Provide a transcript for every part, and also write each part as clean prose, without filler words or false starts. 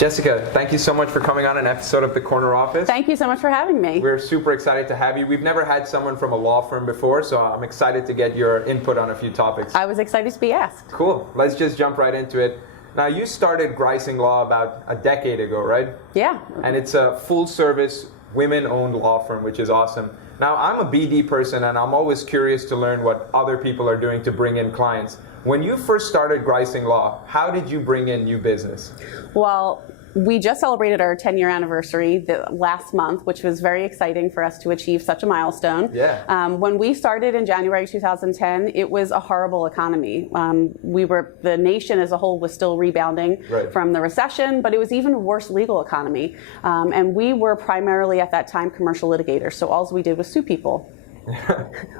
Jessica, thank you so much for coming on an episode of The Corner Office. Thank you so much for having me. We're super excited to have you. We've never had someone from a law firm before, so I'm excited to get your input on a few topics. I was excited to be asked. Cool. Let's just jump right into it. Now, you started Griesing Law about a decade ago, right? Yeah. And it's a full-service, women-owned law firm, which is awesome. Now, I'm a BD person, and I'm always curious to learn what other people are doing to bring in clients. When you first started Griesing Law, how did you bring in new business? Well, we just celebrated our 10-year anniversary last month, which was very exciting for us to achieve such a milestone. Yeah. When we started in January 2010, it was a horrible economy. The nation as a whole was still rebounding from the recession, but it was even a worse legal economy. And we were primarily at that time commercial litigators, so all we did was sue people.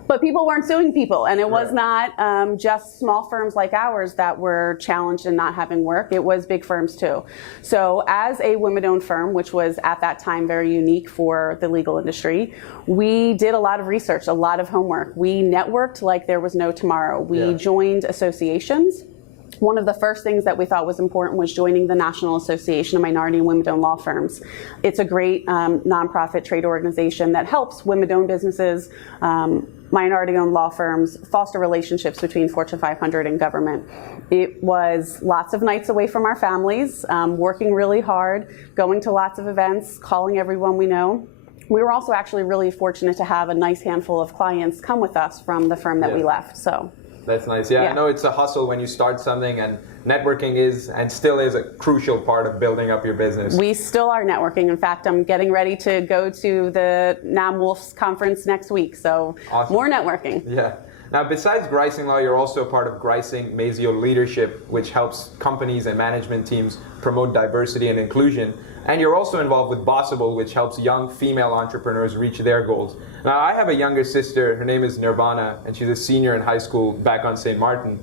But people weren't suing people, and it was not just small firms like ours that were challenged in not having work. It was big firms too. So as a women-owned firm, which was at that time very unique for the legal industry, we did a lot of research, a lot of homework. We networked like there was no tomorrow. We joined associations. One of the first things that we thought was important was joining the National Association of Minority and Women-Owned Law Firms. It's a great nonprofit trade organization that helps women-owned businesses, minority-owned law firms, foster relationships between Fortune 500 and government. It was lots of nights away from our families, working really hard, going to lots of events, calling everyone we know. We were also actually really fortunate to have a nice handful of clients come with us from the firm that we left. So. That's nice. Yeah, I know it's a hustle when you start something, and networking is and still is a crucial part of building up your business. We still are networking. In fact, I'm getting ready to go to the NAM Wolf's conference next week, so more networking. Yeah. Now, besides Griesing Law, you're also part of GriesingMazzeo Leadership, which helps companies and management teams promote diversity and inclusion. And you're also involved with Bossible, which helps young female entrepreneurs reach their goals. Now, I have a younger sister. Her name is Nirvana, and she's a senior in high school back on St. Martin.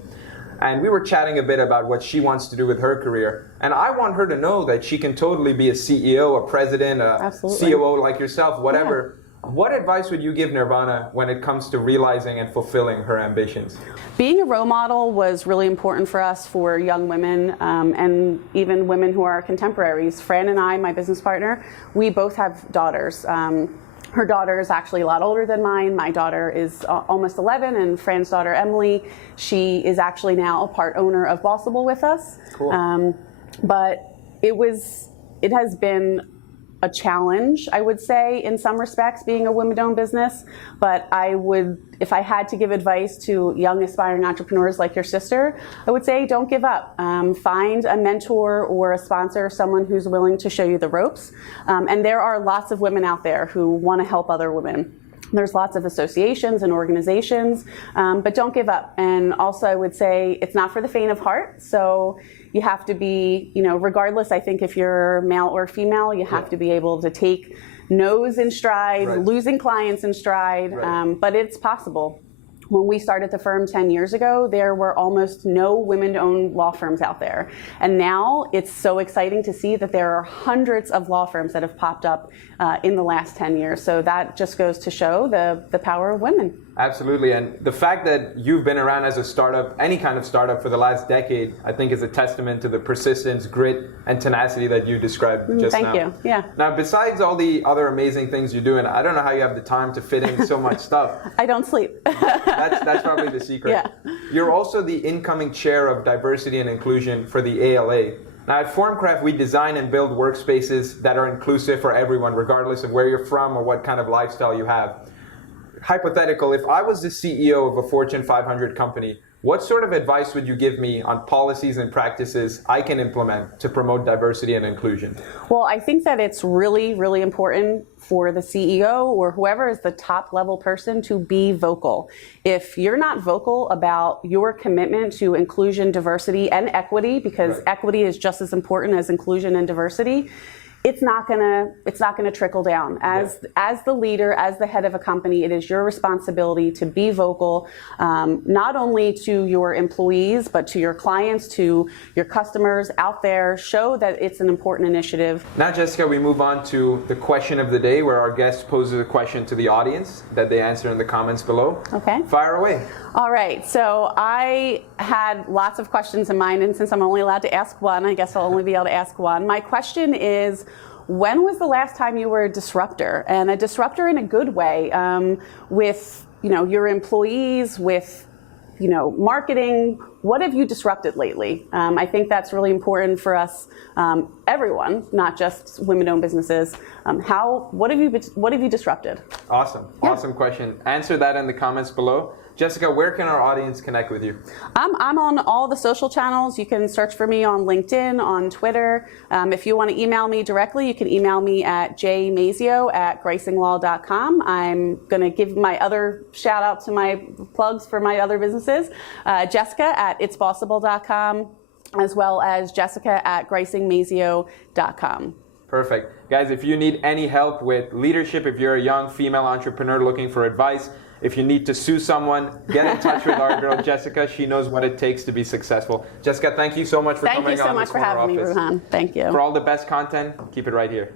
And we were chatting a bit about what she wants to do with her career. And I want her to know that she can totally be a CEO, a president, a COO like yourself, whatever. Yeah. What advice would you give Nirvana when it comes to realizing and fulfilling her ambitions? Being a role model was really important for us, for young women and even women who are our contemporaries. Fran and I, my business partner, we both have daughters. Her daughter is actually a lot older than mine. My daughter is almost 11, and Fran's daughter, Emily, she is actually now a part owner of Bossible with us. Cool. But it has been a challenge, I would say, in some respects, being a women-owned business. But if I had to give advice to young aspiring entrepreneurs like your sister, I would say don't give up. Find a mentor or a sponsor, someone who's willing to show you the ropes. And there are lots of women out there who want to help other women. There's lots of associations and organizations, but don't give up. And also I would say it's not for the faint of heart. So you have to be, regardless, I think if you're male or female, you have to be able to take no's in stride, losing clients in stride, but it's possible. When we started the firm 10 years ago, there were almost no women-owned law firms out there. And now it's so exciting to see that there are hundreds of law firms that have popped up in the last 10 years. So that just goes to show the power of women. Absolutely. And the fact that you've been around as a startup, any kind of startup, for the last decade, I think is a testament to the persistence, grit, and tenacity that you described just now. Thank you. Yeah. Now, besides all the other amazing things you do, and I don't know how you have the time to fit in so much stuff. I don't sleep. That's probably the secret. Yeah. You're also the incoming chair of diversity and inclusion for the ALA. Now, at Formcraft, we design and build workspaces that are inclusive for everyone, regardless of where you're from or what kind of lifestyle you have. Hypothetical, if I was the CEO of a Fortune 500 company, what sort of advice would you give me on policies and practices I can implement to promote diversity and inclusion? Well, I think that it's really, really important for the CEO or whoever is the top level person to be vocal. If you're not vocal about your commitment to inclusion, diversity, and equity, because equity is just as important as inclusion and diversity, it's not gonna trickle down. As the leader, as the head of a company, it is your responsibility to be vocal, not only to your employees, but to your clients, to your customers out there. Show that it's an important initiative. Now, Jessica, we move on to the question of the day, where our guest poses a question to the audience that they answer in the comments below. Okay. Fire away. All right, so I had lots of questions in mind, and since I'm only allowed to ask one, I guess I'll only be able to ask one. My question is, when was the last time you were a disruptor? And a disruptor in a good way, with your employees, with marketing. What have you disrupted lately? I think that's really important for us, everyone, not just women-owned businesses. What have you disrupted? Awesome, awesome question. Answer that in the comments below. Jessica, where can our audience connect with you? I'm on all the social channels. You can search for me on LinkedIn, on Twitter. If you want to email me directly, you can email me at jmazzeo@griesinglaw.com. I'm going to give my other shout out to my plugs for my other businesses. Jessica at itsbossible.com, as well as Jessica at GriesingMazzeo.com. Perfect. Guys, if you need any help with leadership, if you're a young female entrepreneur looking for advice, if you need to sue someone, get in touch with our girl Jessica. She knows what it takes to be successful. Jessica, thank you so much for coming on. Thank you so much for having me, Ruhan. Thank you. For all the best content, keep it right here.